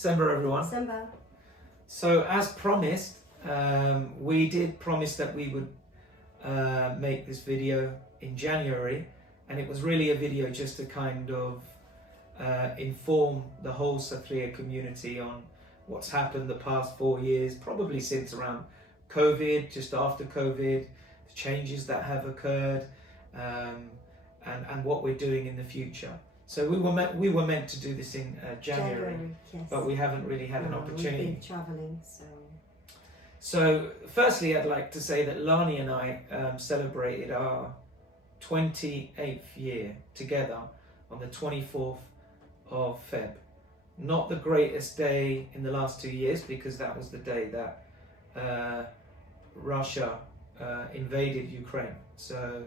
Semba, everyone. Semba. So, as promised, we did promise that we would make this video in January, and it was really a video just to kind of inform the whole Kshatriya community on what's happened the past 4 years, probably since around COVID, just after COVID, the changes that have occurred, and what we're doing in the future. So we were meant to do this in January, yes. but we haven't really had an opportunity. We've been travelling, so. So firstly, I'd like to say that Lani and I celebrated our 28th year together on the 24th of Feb. Not the greatest day in the last 2 years, because that was the day that Russia invaded Ukraine. So,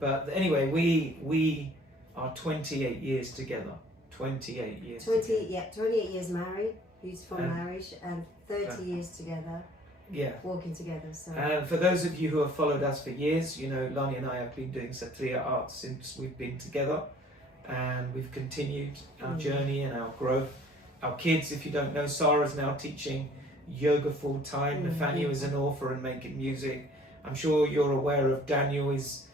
but anyway, we are 28 years together. 28 years. 28 years married, beautiful marriage, and 30 years together. Yeah. Walking together. So. And for those of you who have followed us for years, you know, Lani and I have been doing Kshatriya art since we've been together, and we've continued our journey and our growth. Our kids, if you don't know, Sarah's now teaching yoga full time. Nathaniel is an author and making music. I'm sure you're aware of Daniel is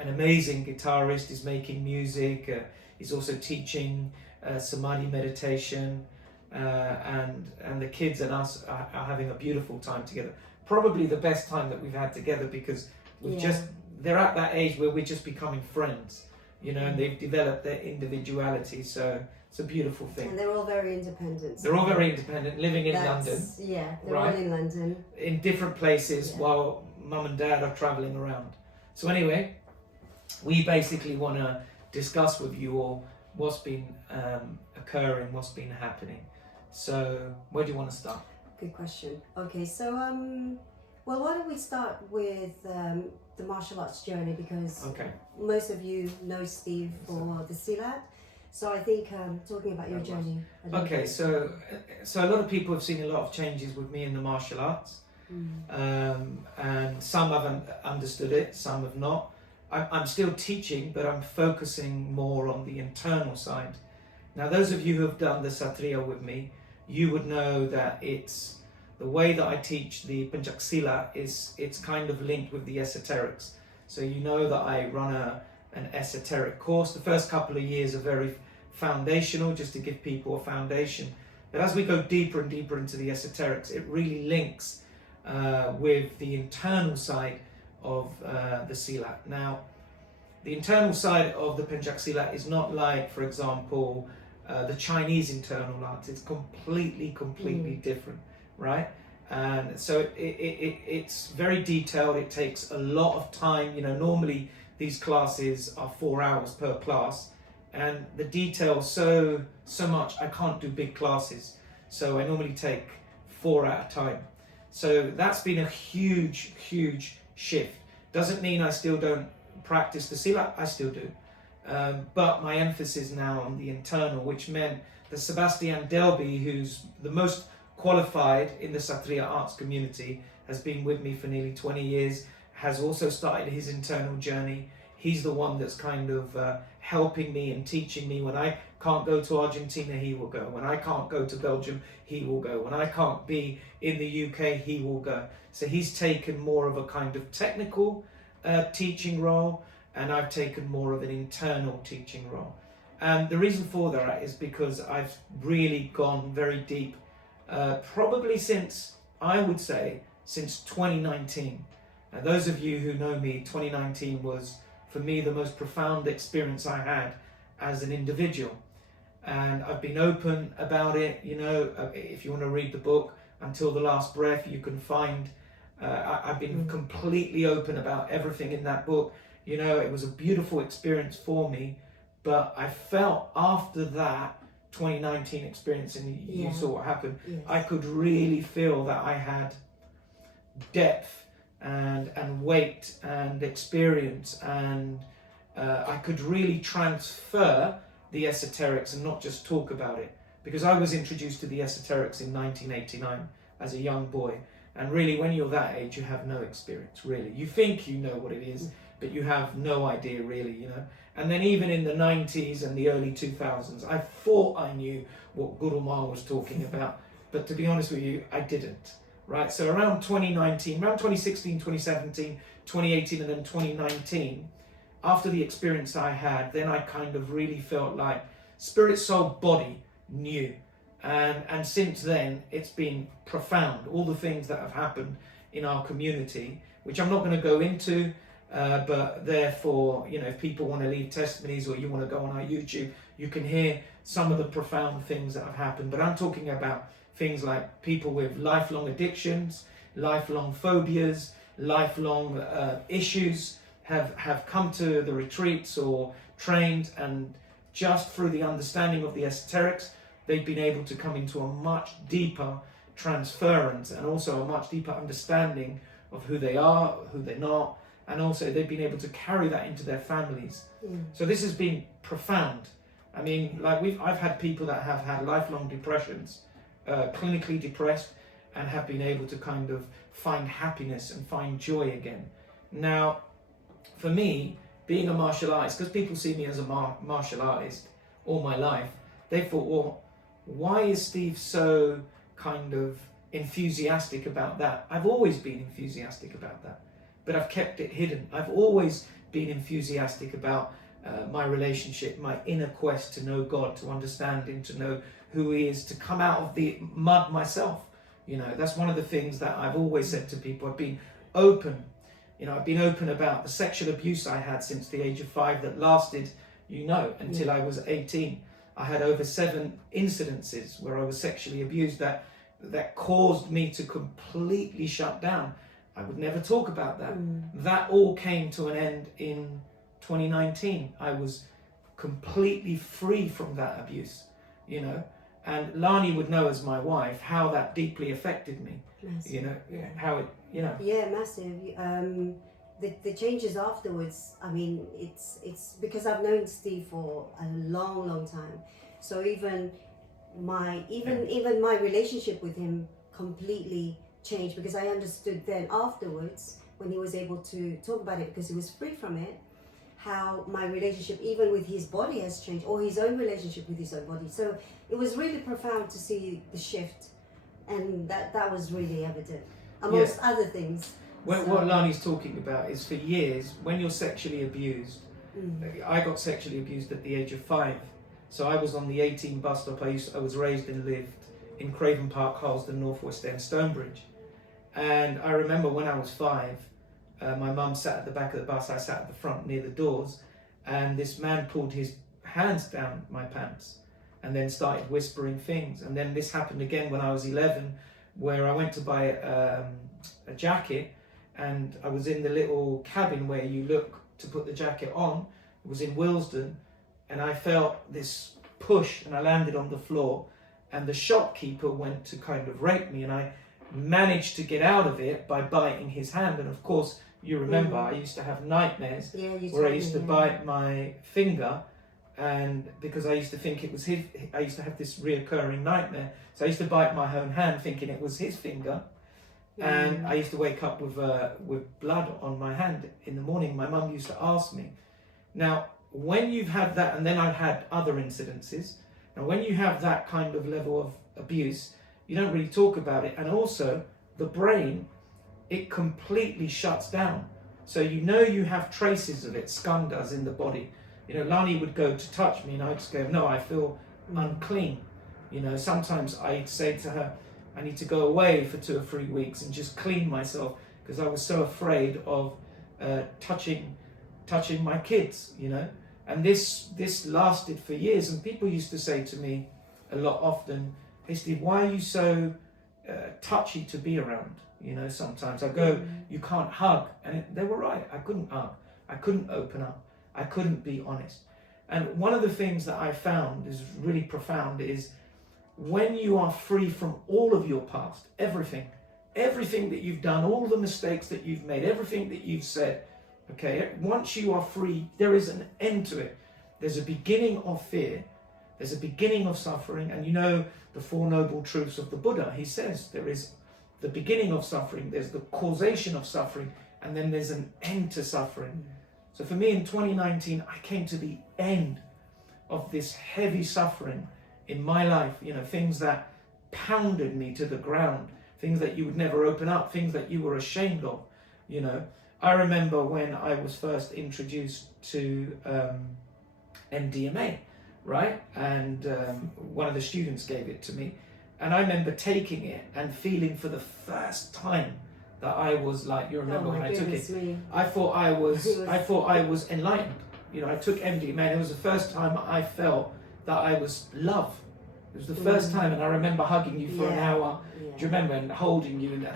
an amazing guitarist, is making music. He's also teaching Samadhi meditation. And the kids and us are having a beautiful time together. Probably the best time that we've had together, because they're at that age where we're just becoming friends, you know, and they've developed their individuality. So it's a beautiful thing. And they're all very independent. They're all very independent, living in London. Yeah, they're all in London. In different places while mum and dad are travelling around. So anyway, we basically want to discuss with you all what's been occurring, what's been happening. So, where do you want to start? Good question. Okay, so well, why don't we start with the martial arts journey, because most of you know Steve for the Silat. So I think talking about your journey. Okay, so a lot of people have seen a lot of changes with me in the martial arts, and some haven't understood it, some have not. I'm still teaching, but I'm focusing more on the internal side. Now, those of you who have done the Kshatriya with me, you would know that it's the way that I teach the Panchaksila it's kind of linked with the esoterics. So you know that I run an esoteric course. The first couple of years are very foundational, just to give people a foundation. But as we go deeper and deeper into the esoterics, it really links with the internal side of the Silat. Now, the internal side of the Panchaksila is not like, for example, the Chinese internal arts. It's completely different, right? And so it's very detailed. It takes a lot of time. You know, normally these classes are 4 hours per class, and the detail so much. I can't do big classes, so I normally take 4 at a time. So that's been a huge shift. Doesn't mean I still don't practice the Silat. I still do. But my emphasis now on the internal, which meant that Sebastian Delby, who's the most qualified in the Kshatriya arts community, has been with me for nearly 20 years, has also started his internal journey. He's the one that's kind of helping me and teaching me. When I can't go to Argentina, he will go. When I can't go to Belgium, he will go. When I can't be in the UK, he will go. So he's taken more of a kind of technical teaching role, and I've taken more of an internal teaching role. And the reason for that is because I've really gone very deep, probably since, I would say, since 2019. And those of you who know me, 2019 was, for me, the most profound experience I had as an individual. And I've been open about it. You know, if you want to read the book, Until the Last Breath, you can find, I've been completely open about everything in that book. You know, it was a beautiful experience for me, but I felt after that 2019 experience, and you saw what happened, I could really feel that I had depth and weight and experience, and I could really transfer the esoterics and not just talk about it, because I was introduced to the esoterics in 1989 as a young boy, and really when you're that age you have no experience really. You think you know what it is, but you have no idea really, you know. And then even in the 90s and the early 2000s, I thought I knew what Guru Ma was talking about, but to be honest with you, I didn't, right? So around 2019, around 2016, 2017, 2018, and then 2019, after the experience I had, then I kind of really felt like spirit, soul, body knew. And since then, it's been profound. All the things that have happened in our community, which I'm not going to go into, but therefore, you know, if people want to leave testimonies or you want to go on our YouTube, you can hear some of the profound things that have happened. But I'm talking about things like people with lifelong addictions, lifelong phobias, lifelong issues have come to the retreats or trained, and just through the understanding of the esoterics, they've been able to come into a much deeper transference and also a much deeper understanding of who they are, who they're not, and also they've been able to carry that into their families. So this has been profound. I mean, like I've had people that have had lifelong depressions, clinically depressed, and have been able to kind of find happiness and find joy again. Now, for me, being a martial artist, because people see me as a martial artist all my life, they thought, well, why is Steve so kind of enthusiastic about that? I've always been enthusiastic about that, but I've kept it hidden. I've always been enthusiastic about my relationship, my inner quest to know God, to understand Him, to know who He is, to come out of the mud myself. You know, that's one of the things that I've always said to people. I've been open. You know, I've been open about the sexual abuse I had since the age of 5 that lasted, you know, until I was 18. I had over 7 incidences where I was sexually abused that caused me to completely shut down. I would never talk about that. That all came to an end in 2019. I was completely free from that abuse, you know. And Lani would know, as my wife, how that deeply affected me. Massive. You know, how it, you know. Yeah, massive. The changes afterwards, I mean, it's because I've known Steve for a long time. So even my relationship with him completely changed, because I understood then afterwards, when he was able to talk about it because he was free from it, how my relationship even with his body has changed, or his own relationship with his own body. So it was really profound to see the shift, and that was really evident amongst other things. What Lani's talking about is, for years, when you're sexually abused, I got sexually abused at the age of 5. So I was on the 18 bus stop. I was raised and lived in Craven Park, Harlesden, North West End, Stonebridge. And I remember when I was 5, my mum sat at the back of the bus, I sat at the front near the doors, and this man pulled his hands down my pants and then started whispering things. And then this happened again when I was 11, where I went to buy a jacket, and I was in the little cabin where you look to put the jacket on. It was in Willesden, and I felt this push and I landed on the floor, and the shopkeeper went to kind of rape me, and I managed to get out of it by biting his hand. And of course, you remember, I used to have nightmares where I used to bite my finger, and because I used to think it was his, I used to have this reoccurring nightmare. So I used to bite my own hand thinking it was his finger. And I used to wake up with blood on my hand in the morning. My mum used to ask me. Now, when you've had that, and then I've had other incidences, now when you have that kind of level of abuse, you don't really talk about it. And also, the brain, it completely shuts down. So you know you have traces of it, scum does, in the body. You know, Lani would go to touch me and I'd just go, no, I feel unclean. You know, sometimes I'd say to her, I need to go away for 2 or 3 weeks and just clean myself, because I was so afraid of touching my kids, you know. And this lasted for years, and people used to say to me a lot often, hey Steve, why are you so touchy to be around? You know, sometimes I go, you can't hug. And they were right, I couldn't hug. I couldn't open up. I couldn't be honest. And one of the things that I found is really profound is, when you are free from all of your past, everything that you've done, all the mistakes that you've made, everything that you've said, okay, once you are free, there is an end to it. There's a beginning of fear, there's a beginning of suffering, and you know the 4 Noble Truths of the Buddha. He says there is the beginning of suffering, there's the causation of suffering, and then there's an end to suffering. So for me in 2019, I came to the end of this heavy suffering in my life, you know, things that pounded me to the ground, things that you would never open up, things that you were ashamed of, you know. I remember when I was first introduced to MDMA, right? And one of the students gave it to me. And I remember taking it and feeling for the first time that I was like, you remember when I took it? I thought I was enlightened. You know, I took MDMA and it was the first time I felt that I was loved. It was the first time, and I remember hugging you for an hour. Do you remember? And holding you, and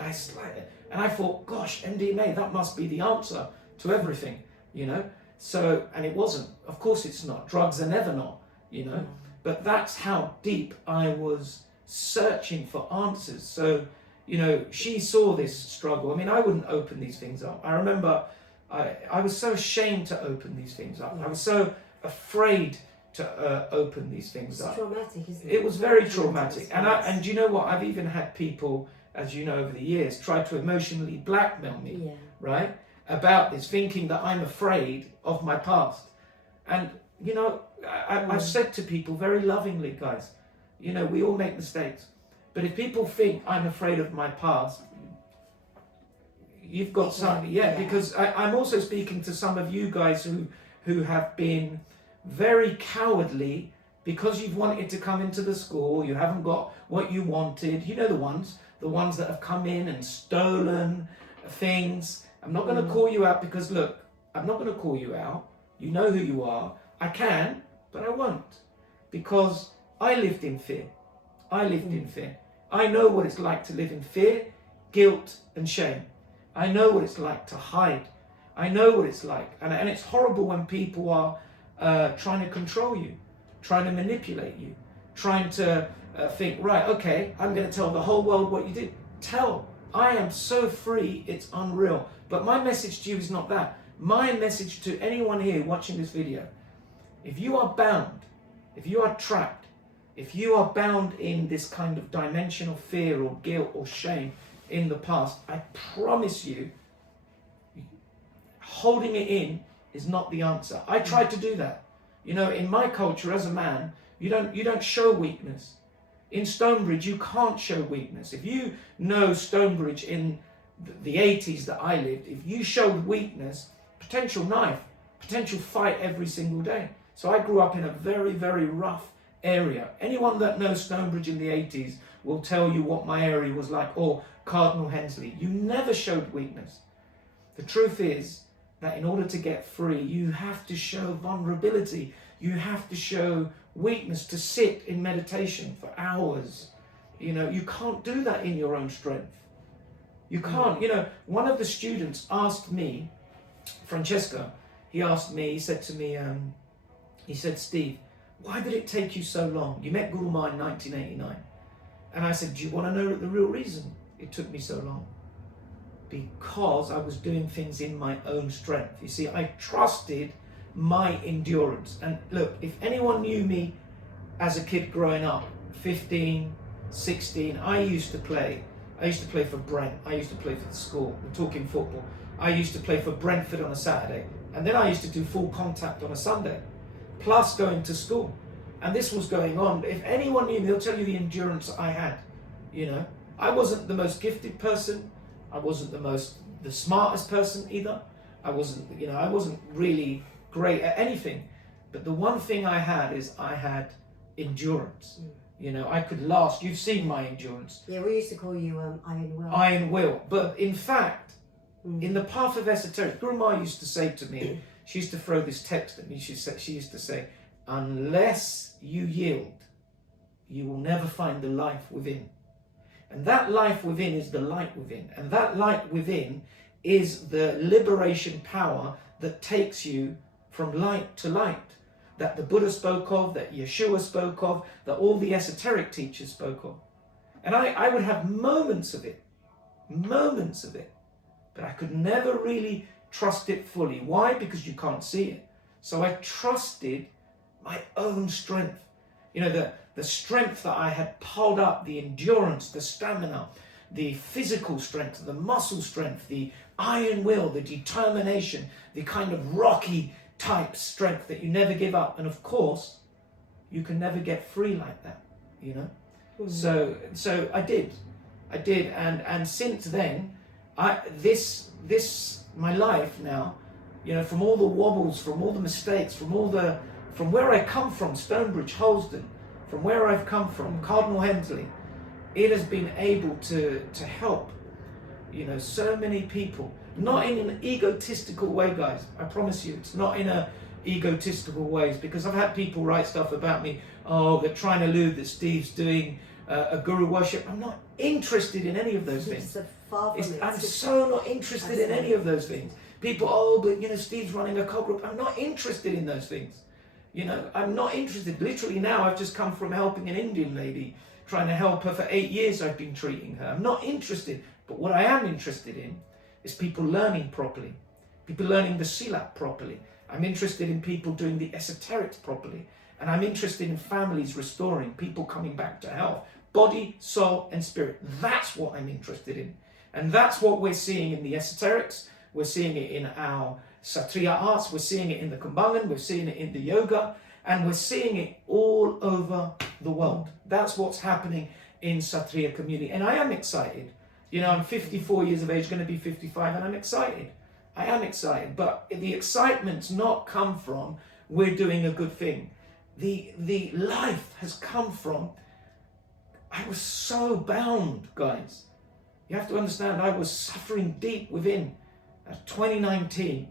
I thought, gosh, MDMA, that must be the answer to everything, you know? So, and it wasn't. Of course it's not. Drugs are never not, you know? But that's how deep I was searching for answers. So, you know, she saw this struggle. I mean, I wouldn't open these things up. I remember I was so ashamed to open these things up. I was so afraid to open these things up. It's traumatic, isn't it? It was very traumatic. And you know what? I've even had people, as you know, over the years, try to emotionally blackmail me, right? About this, thinking that I'm afraid of my past. And, you know, I've said to people very lovingly, guys, you know, we all make mistakes. But if people think I'm afraid of my past, you've got something, because I'm also speaking to some of you guys who have been very cowardly because you've wanted to come into the school, you haven't got what you wanted. You know the ones that have come in and stolen things. I'm not going to call you out because, look, I'm not going to call you out. You know who you are. I can, but I won't, because I lived in fear. I lived in fear. I know what it's like to live in fear, guilt, and shame. I know what it's like to hide. I know what it's like. And it's horrible when people are trying to control you, trying to manipulate you, trying to think, right, okay, I'm going to tell the whole world what you did. Tell. I am so free, it's unreal. But my message to you is not that. My message to anyone here watching this video, if you are bound, if you are trapped, if you are bound in this kind of dimension of fear or guilt or shame in the past, I promise you, holding it in is not the answer. I tried to do that. You know, in my culture as a man, you don't show weakness. In Stonebridge, you can't show weakness. If you know Stonebridge in the 80s that I lived, if you showed weakness, potential knife, potential fight every single day. So I grew up in a very, very rough area. Anyone that knows Stonebridge in the 80s will tell you what my area was like, or Cardinal Hensley. You never showed weakness. The truth is that in order to get free, you have to show vulnerability. You have to show weakness, to sit in meditation for hours. You know, you can't do that in your own strength. You can't. You know, one of the students asked me, Francesco, he said to me, he said, Steve, why did it take you so long? You met Guru Ma in 1989. And I said, do you want to know the real reason it took me so long? Because I was doing things in my own strength. You see, I trusted my endurance. And look, if anyone knew me as a kid growing up, 15, 16, I used to play for Brent. I used to play for the school. We're talking football. I used to play for Brentford on a Saturday. And then I used to do full contact on a Sunday, plus going to school. And this was going on. If anyone knew me, they'll tell you the endurance I had. You know, I wasn't the most gifted person. I wasn't the smartest person either. I wasn't really great at anything. But the one thing I had is I had endurance. You know, I could last. You've seen my endurance. Yeah, we used to call you Iron Will. Iron Will. But in fact, in the path of esoterics, Guru Ma used to say to me, she used to throw this text at me, she used to say, unless you yield, you will never find the life within. And that life within is the light within. And that light within is the liberation power that takes you from light to light. That the Buddha spoke of, that Yeshua spoke of, that all the esoteric teachers spoke of. And I would have moments of it. But I could never really trust it fully. Why? Because you can't see it. So I trusted my own strength. You know, the strength that I had piled up, the endurance, the stamina, the physical strength, the muscle strength, the iron will, the determination, the kind of rocky type strength that you never give up. And of course, you can never get free like that, you know. So I did, and since then, my life now, you know, from all the wobbles, from all the mistakes, from where I come from, Stonebridge, Holston, from where I've come from, Cardinal Hensley, it has been able to help, you know, so many people. Not in an egotistical way, guys. I promise you, it's not in a egotistical ways, because I've had people write stuff about me. Oh, they're trying to allude that Steve's doing a guru worship. I'm not interested in any of those things. I'm so not interested in any of those things. People, oh, but you know, Steve's running a cult group. I'm not interested in those things. You know, I'm not interested. Literally now, I've just come from helping an Indian lady, trying to help her for 8 years. I've been treating her. I'm not interested. But what I am interested in is people learning properly, people learning the Silat properly. I'm interested in people doing the esoterics properly. And I'm interested in families restoring, people coming back to health, body, soul, and spirit. That's what I'm interested in. And that's what we're seeing in the esoterics. We're seeing it in our Kshatriya arts. We're seeing it in the Kumbangan. We're seeing it in the yoga. And we're seeing it all over the world. That's what's happening in Kshatriya community. And I am excited. You know, I'm 54 years of age, going to be 55, and I'm excited. I am excited. But the excitement's not come from we're doing a good thing. The life has come from, I was so bound, guys. You have to understand, I was suffering deep within. 2019,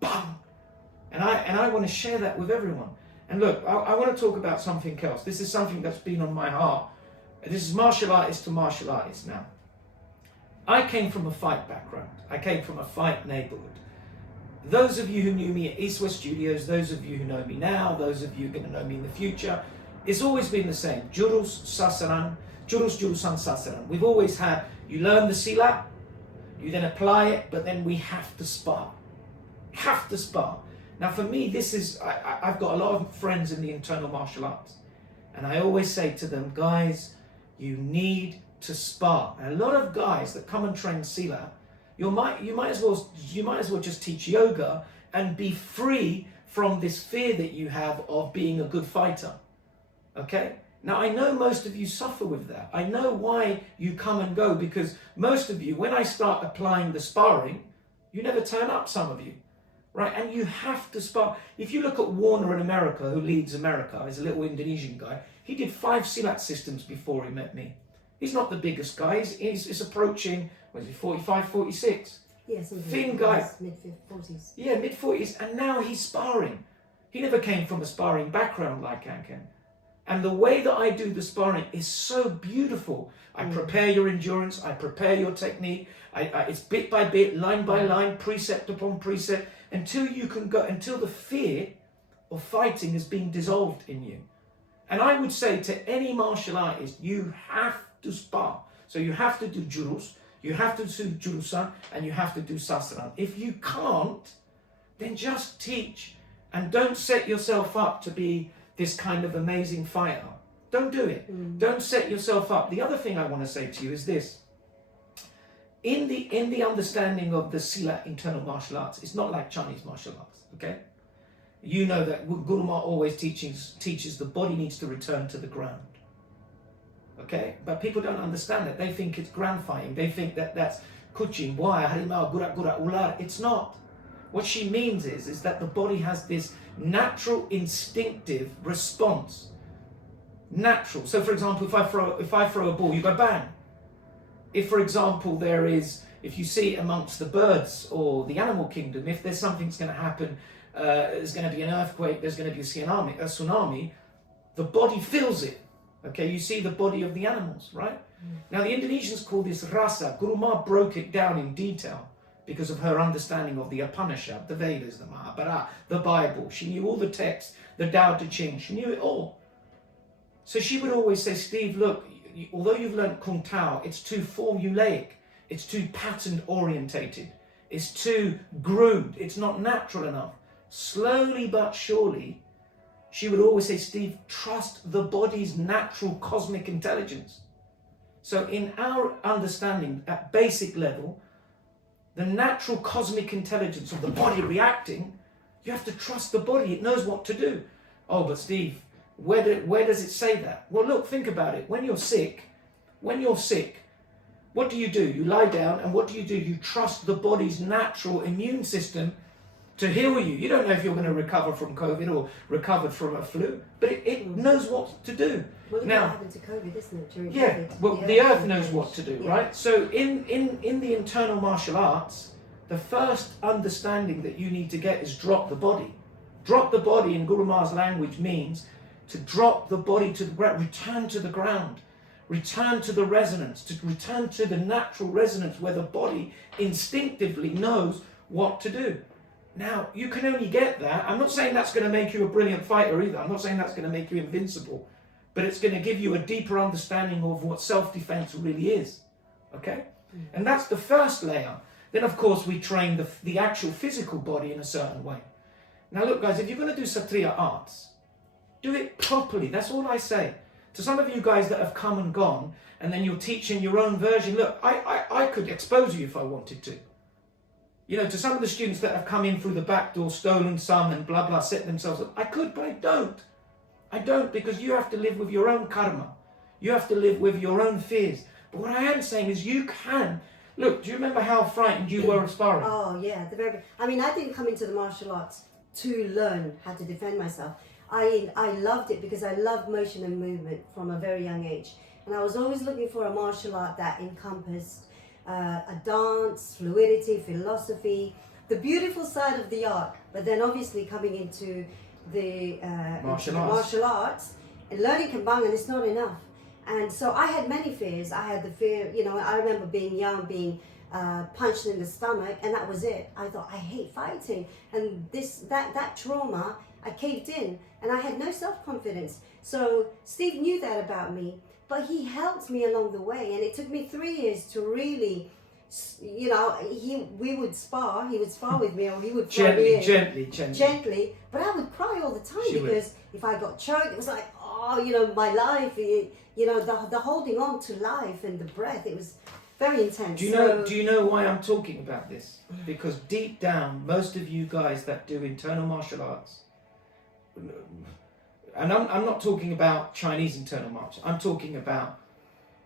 bam! And I want to share that with everyone. And look, I want to talk about something else. This is something that's been on my heart. This is martial artist to martial artist now. I came from a fight background. I came from a fight neighborhood. Those of you who knew me at East West Studios, those of you who know me now, those of you who are going to know me in the future, it's always been the same. Jurus, Sasaran, Jurus, Jurusan, Sasaran. We've always had, you learn the Silat, you then apply it, but then we have to spar. Have to spar. Now for me, this is, I've got a lot of friends in the internal martial arts. And I always say to them, guys, you need to spar. And a lot of guys that come and train Silat, you might as well just teach yoga and be free from this fear that you have of being a good fighter. Okay? Now I know most of you suffer with that. I know why you come and go, because most of you, when I start applying the sparring, you never turn up, some of you. Right? And you have to spar. If you look at Warner in America, who leads America, he's a little Indonesian guy, he did 5 Silat systems before he met me. He's not the biggest guy, he's approaching, what is he, 45, 46? Yes, thin guy. Mid-40s. Yeah, mid-40s, and now he's sparring. He never came from a sparring background like I can. And the way that I do the sparring is so beautiful. I prepare your endurance, I prepare your technique, it's bit by bit, line by line, precept upon precept, until you can go, until the fear of fighting has been dissolved in you. And I would say to any martial artist, you have to spar. So you have to do jurus, you have to do jurusan, and you have to do sasaran. If you can't, then just teach, and don't set yourself up to be this kind of amazing fighter. Don't do it. Don't set yourself up. The other thing I want to say to you is this. In the understanding of the Silat internal martial arts, it's not like Chinese martial arts, okay? You know that Guru Ma always teaches the body needs to return to the ground. Okay? But people don't understand that. They think it's ground fighting. They think that that's kuching, why, harimau, gurat, gurat, ular. It's not. What she means is that the body has this natural instinctive response. Natural. So for example, if I throw a ball, you go bang. If for example if you see it amongst the birds or the animal kingdom, if there's something's going to happen, there's going to be an earthquake, there's going to be a tsunami, the body feels it. Okay, you see the body of the animals, right? Now the Indonesians call this rasa. Guru Ma broke it down in detail because of her understanding of the Upanishad, the Vedas, the Mahabharata, the Bible. She knew all the texts, the Tao Te Ching, she knew it all. So she would always say, Steve, look, although you've learned Kung Tao, it's too formulaic, it's too pattern orientated, it's too groomed, it's not natural enough. Slowly but surely, she would always say, Steve, trust the body's natural cosmic intelligence. So in our understanding at basic level, the natural cosmic intelligence of the body reacting, you have to trust the body. It knows what to do. Oh, but Steve, where does it say that? Well, look, think about it. When you're sick, what do? You lie down, and what do? You trust the body's natural immune system to heal you. You don't know if you're going to recover from COVID or recovered from a flu, but it knows what to do. Well, now, what happened to COVID, isn't it? During yeah, COVID, well, the earth knows what to do, right? So in the internal martial arts, the first understanding that you need to get is drop the body. Drop the body in Guru Ma's language means to drop the body to the ground, return to the ground, return to the resonance, to return to the natural resonance where the body instinctively knows what to do. Now, you can only get that. I'm not saying that's going to make you a brilliant fighter either. I'm not saying that's going to make you invincible, but it's going to give you a deeper understanding of what self-defense really is. Okay? And that's the first layer. Then, of course, we train the actual physical body in a certain way. Now, look, guys, if you're going to do Kshatriya arts, do it properly. That's all I say. To some of you guys that have come and gone, and then you're teaching your own version, look, I could expose you if I wanted to. You know, to some of the students that have come in through the back door, stolen some and blah, blah, set themselves up, I could, but I don't. I don't, because you have to live with your own karma. You have to live with your own fears. But what I am saying is you can. Look, do you remember how frightened you were of sparring? Oh, yeah. I didn't come into the martial arts to learn how to defend myself. I loved it because I loved motion and movement from a very young age. And I was always looking for a martial art that encompassed a dance, fluidity, philosophy, the beautiful side of the art, but then obviously coming into the martial arts and learning Kambangan is not enough. And so I had many fears. I had the fear, I remember being young, being punched in the stomach, and that was it. I thought, I hate fighting. And that trauma, I caved in, and I had no self-confidence. So Steve knew that about me, but he helped me along the way, and it took me 3 years to really, we would spar. He would spar with me, or he would throw me in. Gently. But I would cry all the time because if I got choked, it was like, my life. The holding on to life and the breath. It was very intense. Do you know why I'm talking about this? Because deep down, most of you guys that do internal martial arts, and I'm not talking about Chinese internal martial, I'm talking about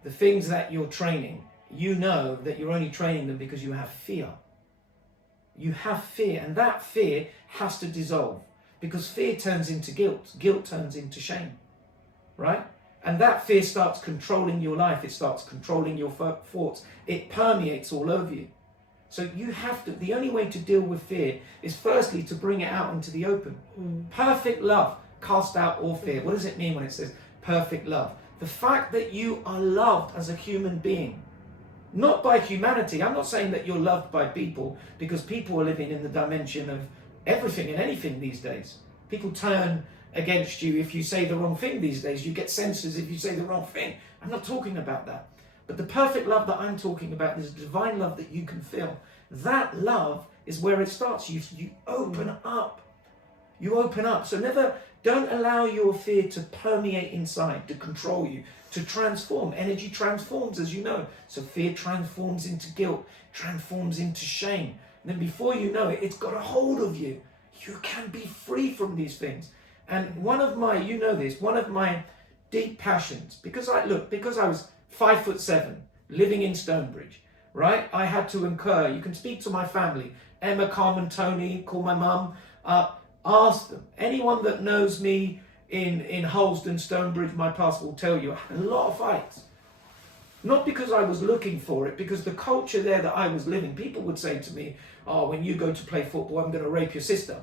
the things that you're training. You know that you're only training them because you have fear. You have fear, and that fear has to dissolve, because fear turns into guilt. Guilt turns into shame, right? And that fear starts controlling your life. It starts controlling your thoughts. It permeates all over you. So you have to, the only way to deal with fear is firstly to bring it out into the open. Perfect love cast out all fear. What does it mean when it says perfect love? The fact that you are loved as a human being, not by humanity. I'm not saying that you're loved by people, because people are living in the dimension of everything and anything these days. People turn against you if you say the wrong thing these days. You get censors if you say the wrong thing. I'm not talking about that. But the perfect love that I'm talking about is divine love that you can feel. That love is where it starts. You open up. You open up. So don't allow your fear to permeate inside, to control you, to transform. Energy transforms, as you know. So fear transforms into guilt, transforms into shame. And then before you know it, it's got a hold of you. You can be free from these things. And one of my deep passions, because I was 5'7", living in Stonebridge, right? I had to incur, you can speak to my family, Emma, Carmen, Tony, call my mum, ask them. Anyone that knows me in Holston, Stonebridge, my past will tell you, I had a lot of fights. Not because I was looking for it, because the culture there that I was living, people would say to me, oh, when you go to play football, I'm going to rape your sister.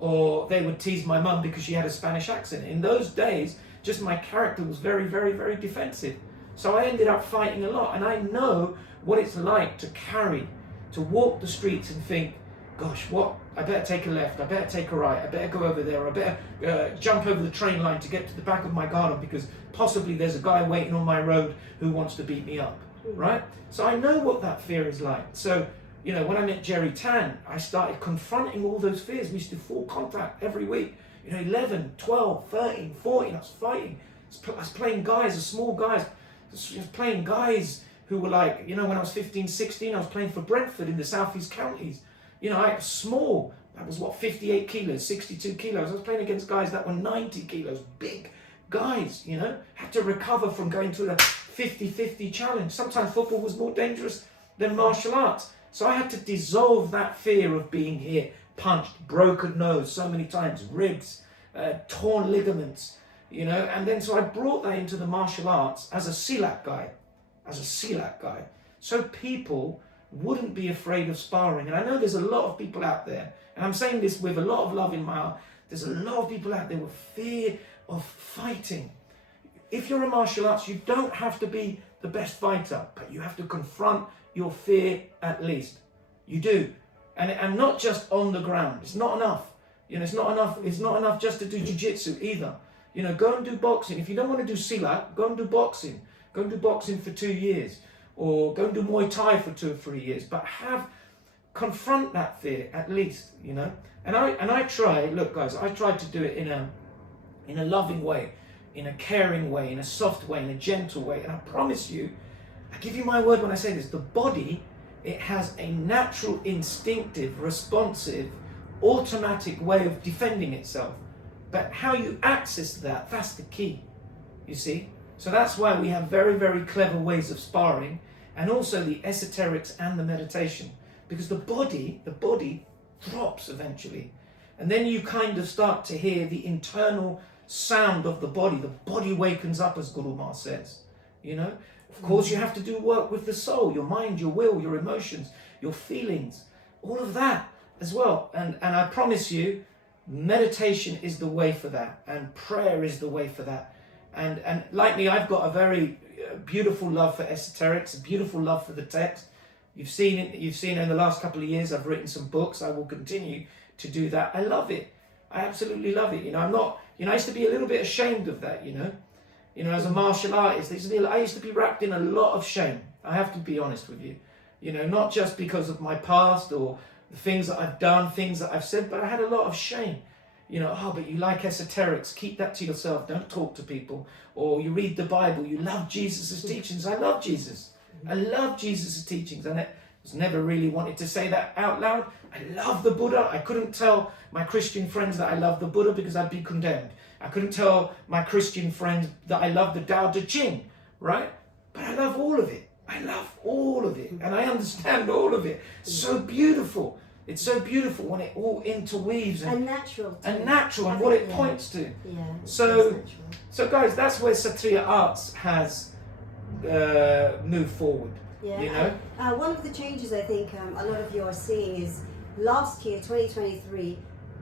Or they would tease my mum because she had a Spanish accent. In those days, just my character was very, very, very defensive. So I ended up fighting a lot. And I know what it's like to walk the streets and think, gosh, I better take a left, I better take a right, I better go over there, I better jump over the train line to get to the back of my garden because possibly there's a guy waiting on my road who wants to beat me up, right? So I know what that fear is like. So, when I met Jerry Tan, I started confronting all those fears. We used to do full contact every week. 11, 12, 13, 14, I was fighting. I was playing guys, the small guys. Just playing guys who were like, you know, when I was 15, 16, I was playing for Brentford in the southeast counties. You know, I was small. I was, 58 kilos, 62 kilos. I was playing against guys that were 90 kilos, big guys, you know. Had to recover from going through the 50-50 challenge. Sometimes football was more dangerous than martial arts. So I had to dissolve that fear of being hit, punched, broken nose so many times, ribs, torn ligaments, you know. And then so I brought that into the martial arts as a silat guy, so people wouldn't be afraid of sparring. And I know there's a lot of people out there, and I'm saying this with a lot of love in my heart, there's a lot of people out there with fear of fighting. If you're a martial arts, you don't have to be the best fighter, but you have to confront your fear at least. You do. And not just on the ground. It's not enough. You know, it's not enough just to do jiu-jitsu either. You know, go and do boxing. If you don't want to do silat, go and do boxing. Go and do boxing for 2 years. Or go and do Muay Thai for 2 or 3 years. But confront that fear at least, you know. And I try, look guys, I try to do it in a loving way, in a caring way, in a soft way, in a gentle way. And I promise you, I give you my word when I say this, the body, it has a natural, instinctive, responsive, automatic way of defending itself. But how you access that, that's the key, you see? So that's why we have very, very clever ways of sparring, and also the esoterics and the meditation. Because the body drops eventually. And then you kind of start to hear the internal sound of the body wakens up, as Guru Ma says, you know. Of course you have to do work with the soul, your mind, your will, your emotions, your feelings, all of that as well. And I promise you, meditation is the way for that, and prayer is the way for that. And like me, I've got a very beautiful love for esoterics, a beautiful love for the text. You've seen in the last couple of years, I've written some books. I will continue to do that. I love it. I absolutely love it. You know, I'm not, you know, I used to be a little bit ashamed of that, you know. You know, as a martial artist, I used to be wrapped in a lot of shame. I have to be honest with you. You know, not just because of my past or the things that I've done, things that I've said, but I had a lot of shame. You know, oh, but you like esoterics, keep that to yourself, don't talk to people. Or you read the Bible, you love Jesus' teachings. I love Jesus. I love Jesus' teachings. And I was never really wanted to say that out loud. I love the Buddha. I couldn't tell my Christian friends that I love the Buddha because I'd be condemned. I couldn't tell my Christian friends that I love the Tao Te Ching, right? But I love all of it. I love all of it. And I understand all of it. It's so beautiful. It's so beautiful when it all interweaves. And natural. Too. And natural, and what it points to. Yeah. So guys, that's where Kshatriya Arts has moved forward. Yeah. You know? One of the changes I think a lot of you are seeing is last year, 2023,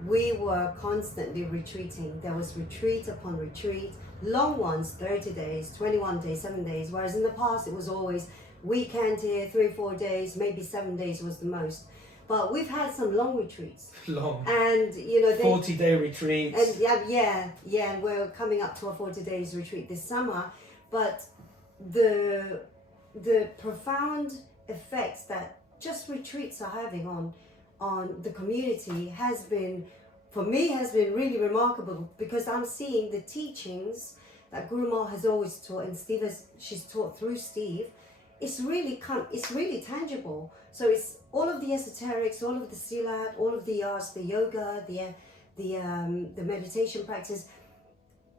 we were constantly retreating. There was retreat upon retreat, long ones, 30 days, 21 days, 7 days, whereas in the past it was always weekend here, 3-4 days, maybe 7 days was the most. But we've had some long retreats. Long. And, you know... 40-day retreats. And and we're coming up to a 40 days retreat this summer. But the profound effects that just retreats are having on the community has been really remarkable, because I'm seeing the teachings that Guru Ma has always taught, and she's taught through Steve. It's really tangible. So it's all of the esoterics, all of the silat, all of the arts, the yoga, the meditation practice.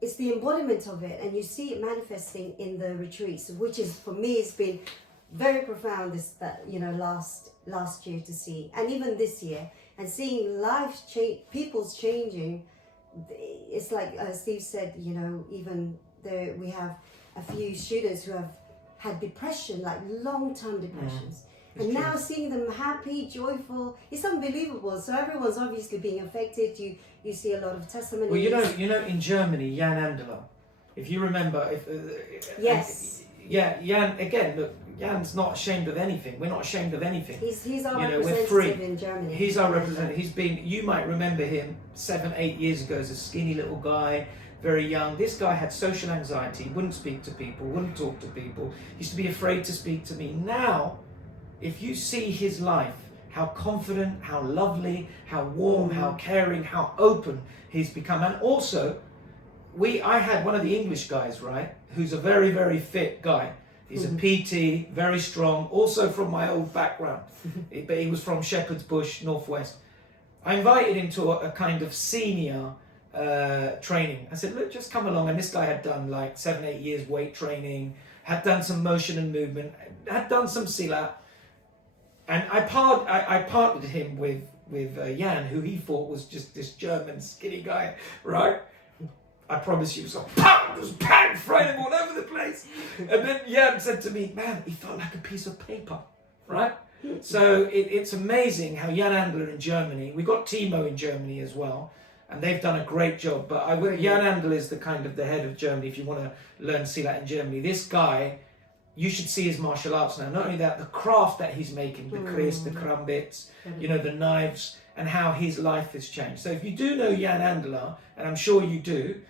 It's the embodiment of it, and you see it manifesting in the retreats, which is, for me, it's been very profound last year to see, and even this year, and seeing people's changing. It's like Steve said, you know, even there we have a few students who have had depression, like long-term depressions. And now seeing them happy, joyful, it's unbelievable. So everyone's obviously being affected. You see a lot of testimonies. Well, you know, in Germany, Jan Andela, if you remember, yes. Jan, again, look, Jan's not ashamed of anything. We're not ashamed of anything. He's our representative we're free. In Germany. He's our representative. You might remember him 7-8 years ago as a skinny little guy, very young. This guy had social anxiety, wouldn't speak to people, wouldn't talk to people, used to be afraid to speak to me. Now, if you see his life, how confident, how lovely, how warm, how caring, how open he's become. And also, I had one of the English guys, right, who's a very, very fit guy. He's a PT, very strong, also from my old background, but he was from Shepherd's Bush, Northwest. I invited him to a kind of senior training. I said, look, just come along. And this guy had done like 7-8 years weight training, had done some motion and movement, had done some silat. And I partnered him with Jan, who he thought was just this German skinny guy, right? I promise you, so just bang, throwing him all over the place. And then Jan said to me, man, he felt like a piece of paper, right? So it's amazing how Jan Andler in Germany, we got Timo in Germany as well, and they've done a great job. But Jan Andler is the head of Germany if you want to learn Silat in Germany. This guy, you should see his martial arts now. Not only that, the craft that he's making, the kris, the krambits, the knives, and how his life has changed. So if you do know Jan Andler, and I'm sure you do,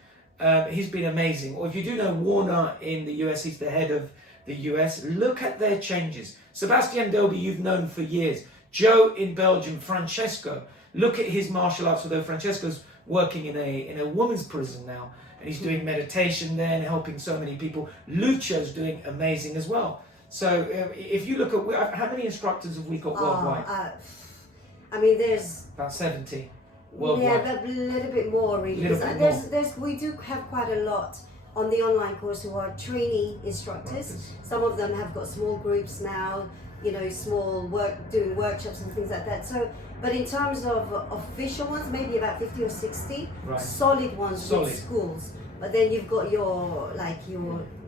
he's been amazing. Or if you do know Warner in the US, he's the head of the US, look at their changes. Sebastian Delby, you've known for years. Joe in Belgium, Francesco, look at his martial arts, although Francesco's working in a women's prison now, and he's doing meditation there and helping so many people. Lucho's doing amazing as well. So if you look at, how many instructors have we got worldwide? I mean, there's about 70 worldwide. Yeah, but a little bit more really. We do have quite a lot on the online course who are trainee instructors. Some of them have got small groups now, doing workshops and things like that. So, but in terms of official ones, maybe about 50 or 60 solid ones with schools. But then you've got your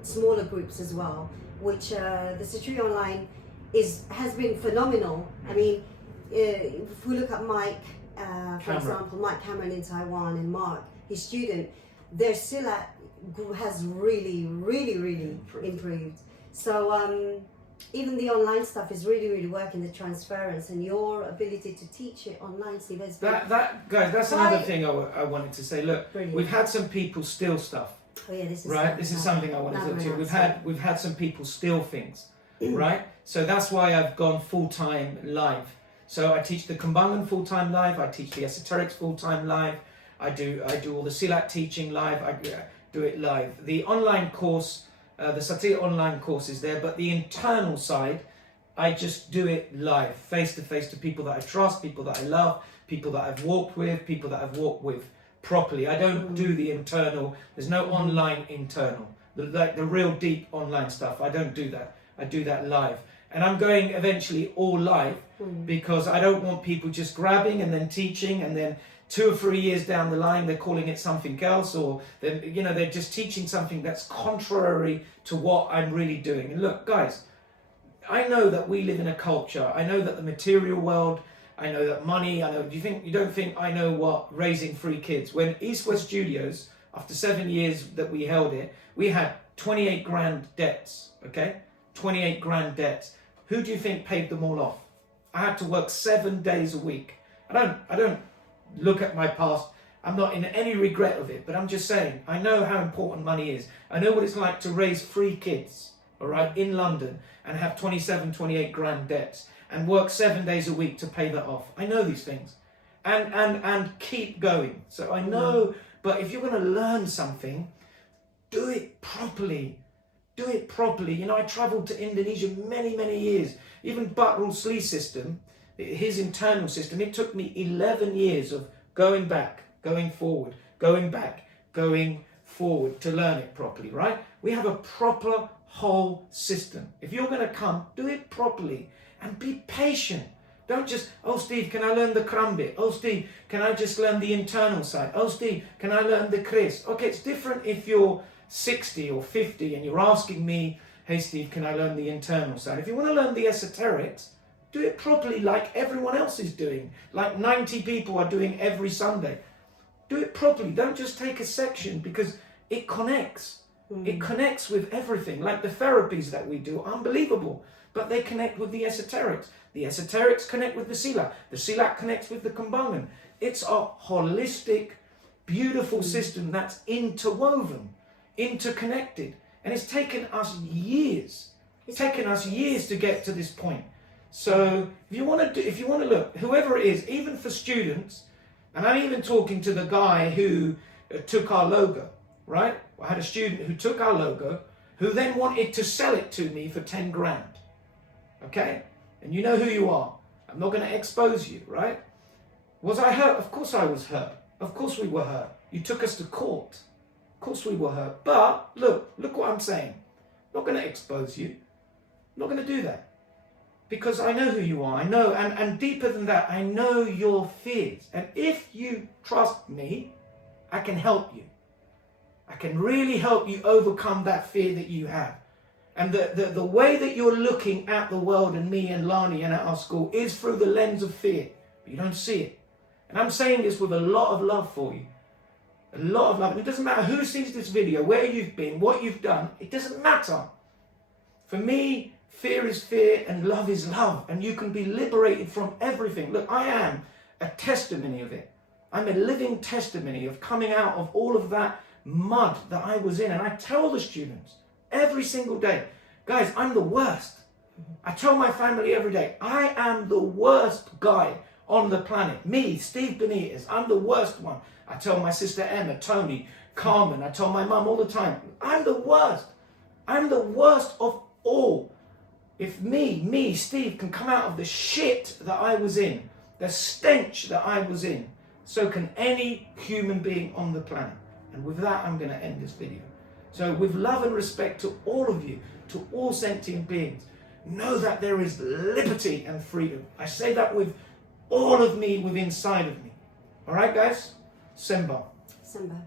smaller groups as well, which the Satori Online has been phenomenal. I mean, if we look at Mike, for example, Mike Cameron in Taiwan, and Mark, his student, their Silat has really, really, really improved. So even the online stuff is really, really working, the transference and your ability to teach it online. See, guys, that's another thing I wanted to say. Look, we've had some people steal stuff. Oh yeah, this is something I wanted to do. We've had some people steal things, right? So that's why I've gone full-time live. So I teach the Kumbangan full-time live, I teach the esoterics full-time live, I do all the Silat teaching live, I do it live. The online course, the Satir online course is there, but the internal side, I just do it live, face-to-face to people that I trust, people that I love, people that I've walked with properly. I don't do the internal, there's no online internal, the real deep online stuff, I don't do that. I do that live. And I'm going eventually all live because I don't want people just grabbing and then teaching, and then 2 or 3 years down the line they're calling it something else, or they're just teaching something that's contrary to what I'm really doing. And look, guys, I know that we live in a culture. I know that the material world, I know that money, I know, you don't think I know what raising 3 kids. When East West Studios, after 7 years that we held it, we had 28 grand debts, okay? 28 grand debts. Who do you think paid them all off? I had to work 7 days a week. I don't look at my past. I'm not in any regret of it, but I'm just saying, I know how important money is. I know what it's like to raise 3 kids, all right, in London, and have 27, 28 grand debts, and work 7 days a week to pay that off. I know these things, and keep going. So I know, but if you're going to learn something, do it properly. Do it properly. I traveled to Indonesia many, many years. Even Batrul Sli system, his internal system, it took me 11 years of going back, going forward, going back, going forward to learn it properly, right? We have a proper whole system. If you're going to come, do it properly and be patient. Don't just, oh Steve, can I learn the krambit? Oh Steve, can I just learn the internal side? Oh Steve, can I learn the kris? Okay, it's different if you're 60 or 50 and you're asking me, hey Steve, can I learn the internal side? If you want to learn the esoterics, do it properly like everyone else is doing, like 90 people are doing every Sunday. Do it properly. Don't just take a section, because it connects. It connects with everything. Like the therapies that we do, unbelievable, but they connect with the esoterics. The esoterics connect with the Silat. The Silat connects with the Kumbangan. It's a holistic, beautiful system that's interwoven, interconnected, and it's taken us years. It's taken us years to get to this point. So if you want to look, whoever it is, even for students, and I'm even talking to the guy who took our logo, right? I had a student who took our logo, who then wanted to sell it to me for 10 grand. Okay? And you know who you are. I'm not going to expose you, right? Was I hurt? Of course I was hurt. Of course we were hurt. You took us to court. Of course we were hurt. But look what I'm saying. I'm not going to expose you. I'm not going to do that. Because I know who you are. I know, and deeper than that, I know your fears. And if you trust me, I can help you. I can really help you overcome that fear that you have. And the way that you're looking at the world and me and Lani and at our school is through the lens of fear. But you don't see it. And I'm saying this with a lot of love for you. A lot of love. And it doesn't matter who sees this video, where you've been, what you've done. It doesn't matter. For me, fear is fear and love is love. And you can be liberated from everything. Look, I am a testimony of it. I'm a living testimony of coming out of all of that mud that I was in. And I tell the students every single day, guys, I'm the worst. I tell my family every day, I am the worst guy on the planet. Me, Steve Benitez, I'm the worst one. I tell my sister Emma, Tony, Carmen, I tell my mum all the time, I'm the worst. I'm the worst of all. If me, Steve, can come out of the shit that I was in, the stench that I was in, so can any human being on the planet. And with that, I'm going to end this video. So with love and respect to all of you, to all sentient beings, know that there is liberty and freedom. I say that with all of me within inside of me. All right, guys? Semba. Semba.